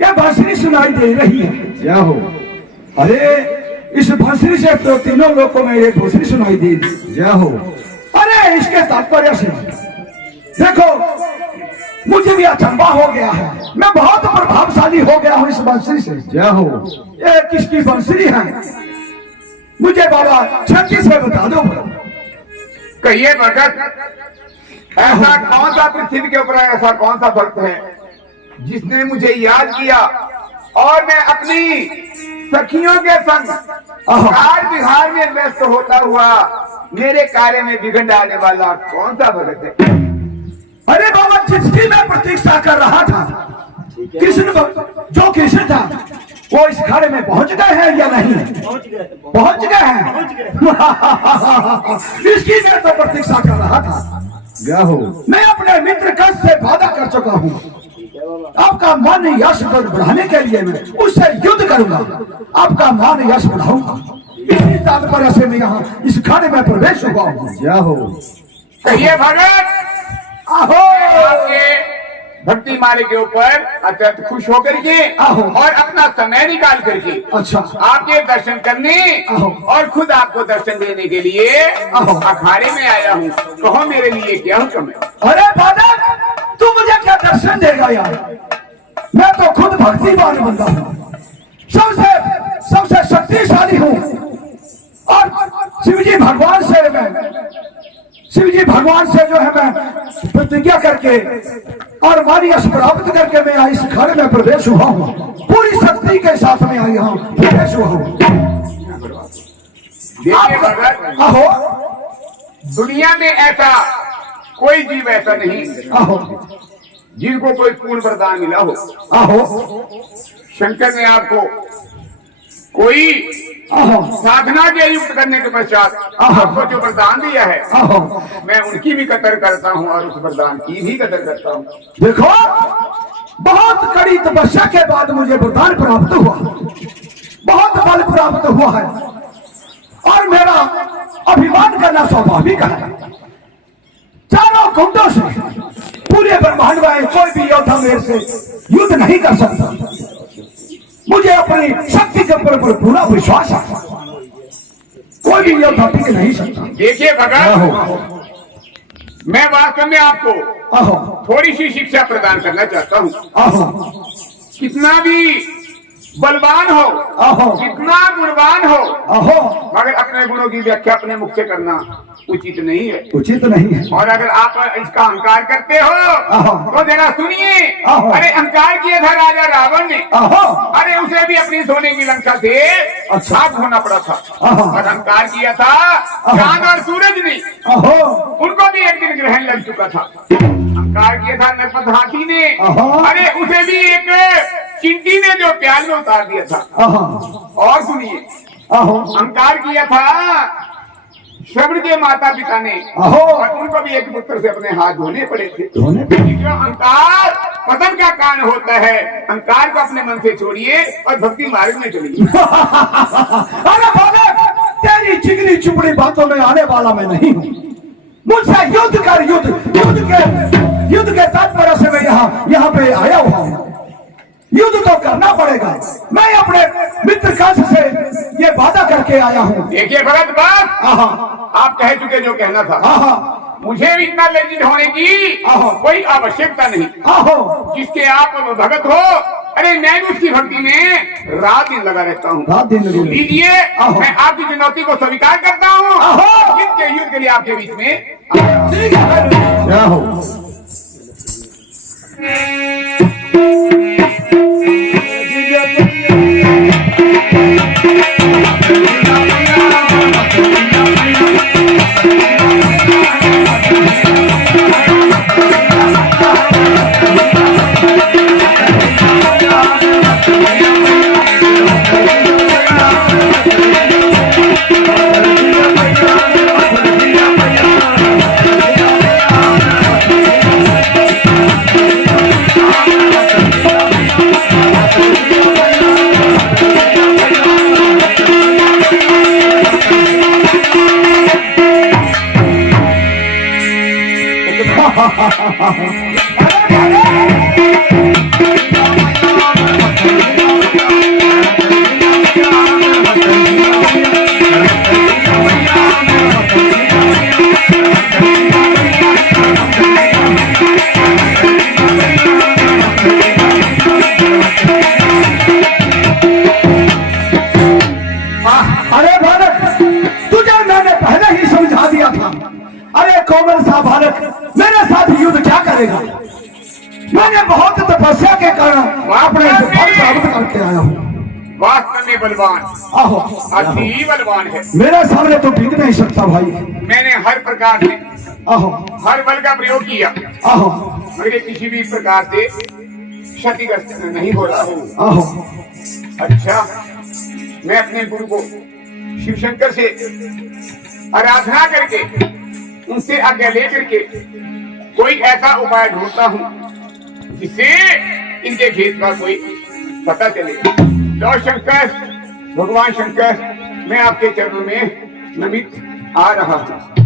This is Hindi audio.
ये बांसुरी सुनाई दे रही है। क्या हो? अरे इस बांसुरी से तो तीनों लोगों में ये बांसुरी सुनाई दी। क्या हो? अरे इसके तात्पर्य से देखो मुझे भी अचंबा हो गया है। मैं बहुत प्रभावशाली हो गया हूँ इस बांसुरी से। क्या हो? ये किसकी बांसुरी है? मुझे बाबा छत्तीस में बता दो। कहिए भगत, ऐसा कौन सा पृथ्वी के ऊपर ऐसा कौन सा भक्त है जिसने मुझे याद किया और मैं अपनी सखियों के संग कार विहार में व्यस्त होता हुआ मेरे कार्य में विघ्न डालने वाला कौन सा भगत है? अरे बाबा जिसकी मैं प्रतीक्षा कर रहा था, कृष्ण जो कृष्ण था वो इस खाड़े में पहुंच गए हैं या नहीं? पहुंच गए हैं। इसकी मैं तो प्रतीक्षा कर रहा था। क्या हो? मैं अपने मित्र कश से वादा कर चुका हूँ, आपका मान यश बढ़ाने के लिए मैं उससे युद्ध करूंगा, आपका मान यश बढ़ाऊंगा। इसी तात्पर्य से मैं यहाँ इस खाने में प्रवेश हुआ हूँ। क्या हो? कहिए भगत, आहो आपके भक्ति मार्ग के ऊपर अत्यंत खुश होकर के और अपना समय निकाल करके अच्छा आपके दर्शन करने और खुद आपको दर्शन देने के लिए अखाड़े में आया हूँ। कहो मेरे लिए क्या हुक्म है? अरे बालक, तू मुझे क्या दर्शन देगा यार? मैं तो खुद भक्तिवान बंदा हूँ, सबसे शक्तिशाली हूँ और शिवजी भगवान से जो है मैं प्रतिज्ञा करके और मारी यश प्राप्त करके मैं इस घर में प्रवेश हुआ हूँ। पूरी शक्ति के साथ में आई यहाँ प्रवेश हुआ हूँ। देखिए भगत, आहो दुनिया में ऐसा कोई जीव ऐसा नहीं आहो जिनको कोई पूर्ण वरदान मिला हो। आहो शंकर ने आपको कोई साधना के युक्त करने के पश्चात आपको जो वरदान दिया है, मैं उनकी भी कदर करता हूँ और उस वरदान की भी कदर करता हूँ। देखो, बहुत कड़ी तपस्या के बाद मुझे वरदान प्राप्त हुआ, बहुत बल प्राप्त हुआ है और मेरा अभिमान करना स्वाभाविक है। चारों कुंडों से पूरे ब्रह्मांड में कोई भी योद्धा मेरे से युद्ध नहीं कर सकता। मुझे अपनी शक्ति के ऊपर पूरा विश्वास है, कोई भी योद्धा टिक नहीं सकता। देखिए भगत, मैं वास्तव में आपको थोड़ी सी शिक्षा प्रदान करना चाहता हूँ। कितना भी बलवान हो, कितना गुणवान हो, मगर अपने गुणों की व्याख्या अपने मुख से करना उचित नहीं है। उचित नहीं है। और अगर आप इसका अहंकार करते हो तो जरा सुनिए। अरे अहंकार किया था राजा रावण ने, अरे उसे भी अपनी सोने की लंका से साफ होना पड़ा था। और अहंकार किया था चांद और सूरज ने, उनको भी एक दिन ग्रहण लग चुका था। अहंकार किया था नरपत हाथी ने, अरे उसे भी एक चिंटी ने जो प्याल में उतार दिया था। और सुनिए, अहंकार किया था श्रवण के माता पिता ने, और उनको भी एक पुत्र से अपने हाथ धोने पड़े थे। जो अहंकार पतन का कारण होता है, अहंकार को अपने मन से छोड़िए और भक्ति मार्ग में चलिए। अरे बाबा, तेरी चिकनी चुपड़ी बातों में आने वाला मैं नहीं हूँ। मुझसे युद्ध कर, युद्ध के तात्पर्य से मैं यहाँ पे आया हुआ हूँ। युद्ध तो करना पड़ेगा। मैं अपने मित्र काश से ये वादा करके आया हूँ। देखिए भरत बात, आप कह चुके जो कहना था। मुझे भी इतना लज्जित होने की कोई आवश्यकता नहीं। जिसके आप भगत हो, अरे मैं भी उसकी भक्ति में रात दिन लगा रहता हूँ। लीजिए, मैं आपकी चुनौती को स्वीकार करता हूँ। युद्ध के लिए आपके बीच में क्या हो? मैंने बहुत तपस्या के कारण अपने से फल प्राप्त करके आया हूँ। वास्तव में बलवान, आहो, अति बलवान है। मेरे सामने तो टिक नहीं सकता भाई। मैंने हर प्रकार से आहो, हर बल का प्रयोग किया, आहो, मेरे किसी भी प्रकार से क्षतिग्रस्त नहीं हो रहा हूँ। आहो, अच्छा, मैं अपने गुरु को शिव शंकर से आराधना करके उनसे आज्ञा लेकर के कोई ऐसा उपाय ढूंढता हूँ जिससे इनके खेत का कोई पता चले। लॉर्ड शंकर, भगवान शंकर, मैं आपके चरणों में नमित आ रहा हूँ।